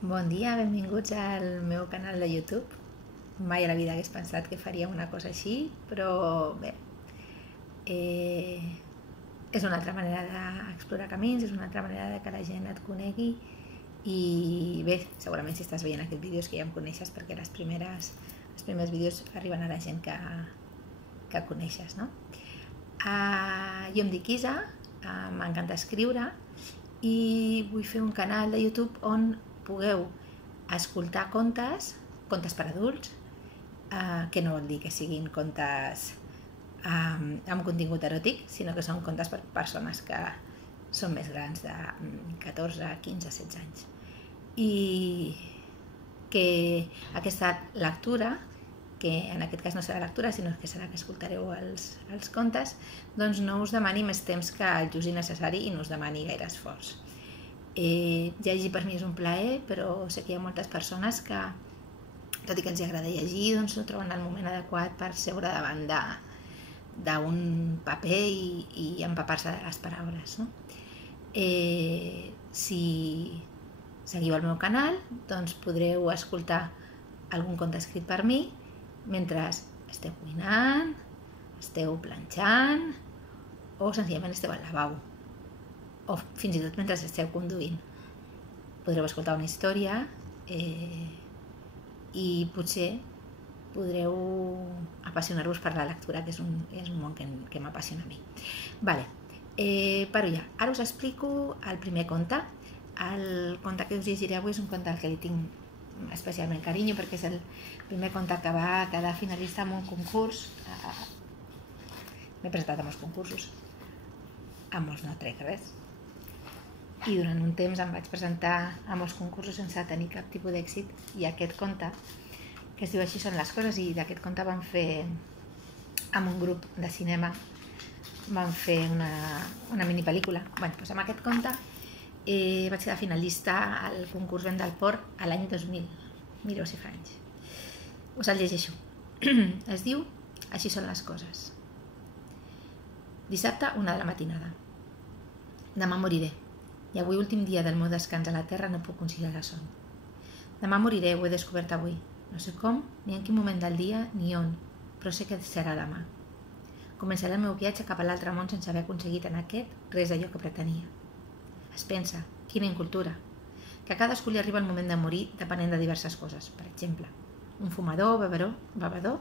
Bon dia, benvinguts al meu canal de YouTube. Mai a la vida hagués pensat que faria una cosa així, però bé, és una altra manera d'explorar camins, és una altra manera de que la gent et conegui i bé, segurament si estàs veient aquest vídeo és que ja em coneixes perquè els primers vídeos arriben a la gent que coneixes, no? Jo em dic Isa, m'encanta escriure i vull fer un canal de YouTube on pugueu escoltar contes per adults, que no vol dir que siguin contes amb contingut eròtic, sinó que són contes per persones que són més grans de 14, 15, 16 anys. I que aquesta lectura, que en aquest cas no serà lectura, sinó que serà que escoltareu els contes, doncs no us demani més temps que el just necessari i no us demani gaire esforç. Llegir per mi és un plaer, però sé que hi ha moltes persones que, tot i que els agrada llegir, doncs no troben el moment adequat per seure davant d'un paper i empapar-se de les paraules, no? Si seguiu el meu canal, doncs podreu escoltar algun conte escrit per mi mentre esteu cuinant, esteu planxant o senzillament esteu al lavabo, o fins i tot mentre esteu conduint. Podreu escoltar una història i potser podreu apassionar-vos per la lectura, que és un món que m'apassiona a mi. Però ja, ara us explico el primer conte. El conte que us llegiré avui és un conte al que li tinc especialment carinyo perquè és el primer conte que va quedar finalista en un concurs. M'he presentat a molts concursos, a molts no trec res, i durant un temps em vaig presentar a molts concursos sense tenir cap tipus d'èxit, i aquest conte, que es diu Així són les coses, i d'aquest conte vam fer, amb un grup de cinema, vam fer una mini pel·lícula. Doncs amb aquest conte vaig quedar finalista al concurs Vent del Port a l'any 2000, mireu si fa anys. Us el llegeixo. Es diu Així són les coses. Dissabte, 1 de la matinada. Demà moriré, i avui, últim dia del meu descans a la Terra, no puc conciliar el son. Demà moriré, ho he descobert avui. No sé com, ni en quin moment del dia, ni on, però sé que serà demà. Començaré el meu viatge cap a l'altre món sense haver aconseguit en aquest res d'allò que pretenia. Es pensa, quina incultura, que a cadascú li arriba el moment de morir depenent de diverses coses. Per exemple, un fumador o bevedor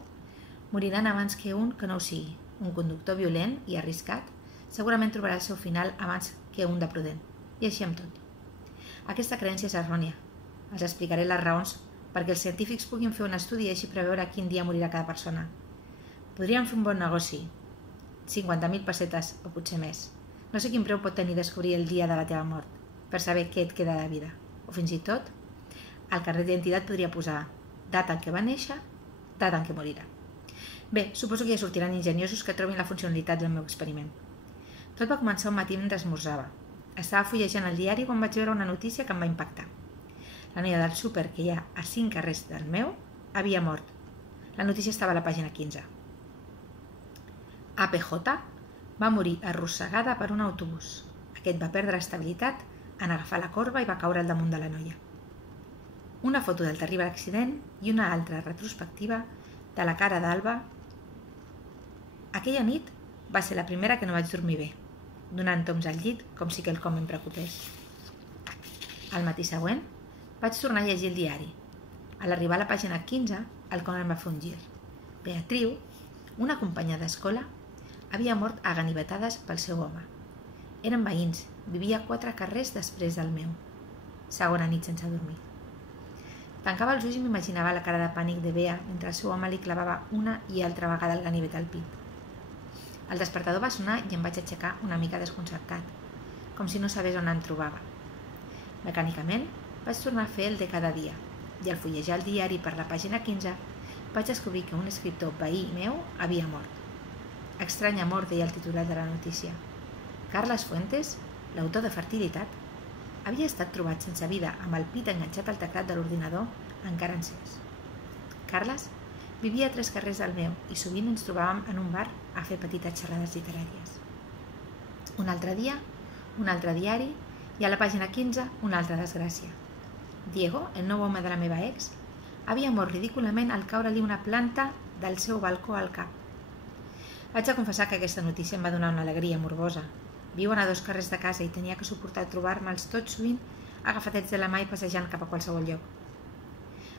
moriran abans que un que no ho sigui. Un conductor violent i arriscat segurament trobarà el seu final abans que un de prudent. I així amb tot. Aquesta creença és errònia. Els explicaré les raons perquè els científics puguin fer un estudi i així preveure quin dia morirà cada persona. Podríem fer un bon negoci, 50.000 pessetes o potser més. No sé quin preu pot tenir descobrir el dia de la teva mort, per saber què et queda de vida. O fins i tot, al carnet d'identitat podria posar data en què va néixer, data en què morirà. Bé, suposo que ja sortiran enginyosos que trobin la funcionalitat del meu experiment. Tot va començar un matí mentre esmorzava. Estava fullejant el diari quan vaig veure una notícia que em va impactar. La noia del súper que hi ha a 5 carrers del meu havia mort. La notícia estava a la pàgina 15. APJ va morir arrossegada per un autobús. Aquest va perdre estabilitat en agafar la corba i va caure al damunt de la noia. Una foto del terrible accident i una altra retrospectiva de la cara d'Alba. Aquella nit va ser la primera que no vaig dormir bé, donant tombs al llit com si quelcom em preocupés. Al matí següent vaig tornar a llegir el diari. A l'arribar a la pàgina 15, el cor em va fer un gir. Beatriu, una companya d'escola, havia mort a ganivetades pel seu home. Eren veïns, vivia 4 carrers després del meu. Segona nit sense dormir. Tancava els ulls i m'imaginava la cara de pànic de Bea mentre el seu home li clavava una i altra vegada el ganivet al pit. El despertador va sonar i em vaig aixecar una mica desconcertat, com si no sabés on em trobava. Mecànicament, vaig tornar a fer el de cada dia, i al fullejar el diari per la pàgina 15 vaig descobrir que un escriptor veí meu havia mort. Estranya mort, deia el titular de la notícia. Carles Fuentes, l'autor de Fertilitat, havia estat trobat sense vida amb el pit enganxat al teclat de l'ordinador encara encès. Carles vivia a 3 carrers del meu i sovint ens trobàvem en un bar a fer petites xerrades literàries. Un altre dia, un altre diari i a la pàgina 15 una altra desgràcia. Diego, el nou home de la meva ex, havia mort ridículament al caure-li una planta del seu balcó al cap. Haig de confessar que aquesta notícia em va donar una alegria morbosa. Viuen a 2 carrers de casa i tenia que suportar trobar-me'ls tot sovint agafatets de la mà i passejant cap a qualsevol lloc.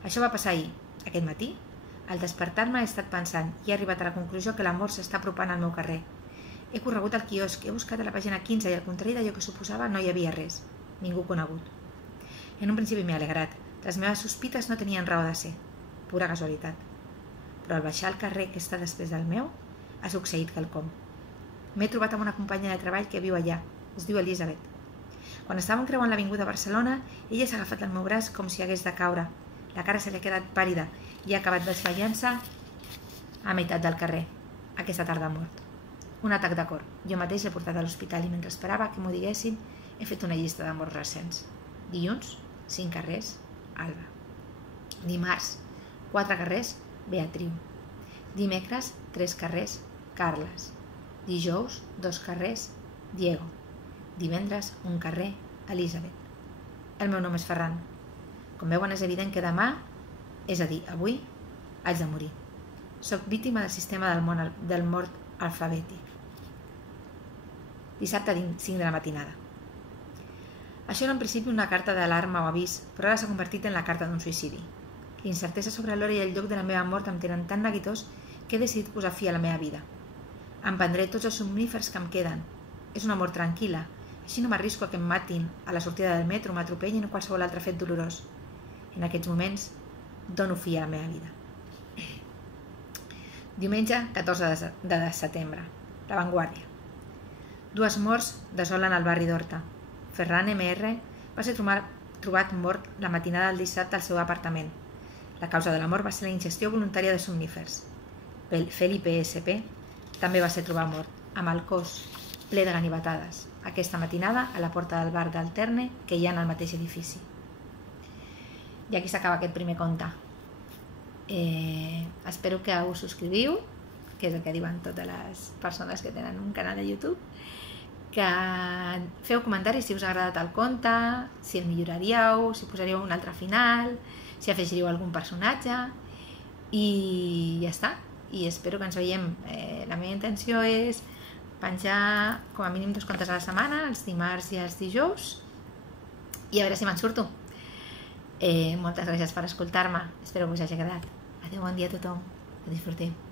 Això va passar ahir, aquest matí. Al despertar-me he estat pensant i he arribat a la conclusió que la mort s'està apropant al meu carrer. He corregut al quiosc, he buscat a la pàgina 15 i al contrari d'allò que suposava no hi havia res, ningú conegut. En un principi m'he alegrat. Les meves sospites no tenien raó de ser, pura casualitat. Però al baixar al carrer que està després del meu, ha succeït quelcom. M'he trobat amb una companya de treball que viu allà, es diu Elisabet. Quan estàvem creuant l'avinguda a Barcelona, ella s'ha agafat el meu braç com si hagués de caure. La cara se li ha quedat pàl·lida i ha acabat desfallant-se a meitat del carrer. Aquesta tarda ha mort. Un atac de cor. Jo mateix l'he portat a l'hospital i mentre esperava que m'ho diguessin, he fet una llista de morts recents. Dilluns, 5 carrers, Alba. Dimarts, 4 carrers, Beatriu. Dimecres, 3 carrers, Carles. Dijous, 2 carrers, Diego. Divendres, 1 carrer, Elisabet. El meu nom és Ferran. Com veuen, és evident que demà, és a dir, avui, haig de morir. Soc víctima del sistema del mort alfabètic. Dissabte 5 de la matinada. Això era en principi una carta d'alarma o avís, però ara s'ha convertit en la carta d'un suïcidi. L'incertesa sobre l'hora i el lloc de la meva mort em tenen tan neguitós que he decidit posar fi a la meva vida. Em prendré tots els somnífers que em queden. És una mort tranquil·la, així no m'arrisco a que em matin a la sortida del metro, m'atropellin o qualsevol altre fet dolorós. En aquests moments, dono fi a la meva vida. Diumenge 14 de setembre. La Vanguardia. 2 morts desolen al barri d'Horta. Ferran M.R. va ser trobat mort la matinada del dissabte al seu apartament. La causa de la mort va ser la ingestió voluntària de somnífers. Felipe S.P. també va ser trobat mort, amb el cos ple de ganivetades, aquesta matinada a la porta del bar d'Alterne que hi ha en el mateix edifici. I aquí s'acaba aquest primer conte. Espero que us subscriviu, que és el que diuen totes les persones que tenen un canal de YouTube, que feu comentaris si us ha agradat el conte, si el milloraríeu, si posaríeu un altre final, si afegiríeu algun personatge, i ja està. I espero que ens veiem. La meva intenció és penjar com a mínim 2 contes a la setmana, els dimarts i els dijous, i a veure si me'n surto. Moltes gràcies per escoltar-me, espero que us hagi agradat. Adéu, bon dia a tothom, que disfruteu.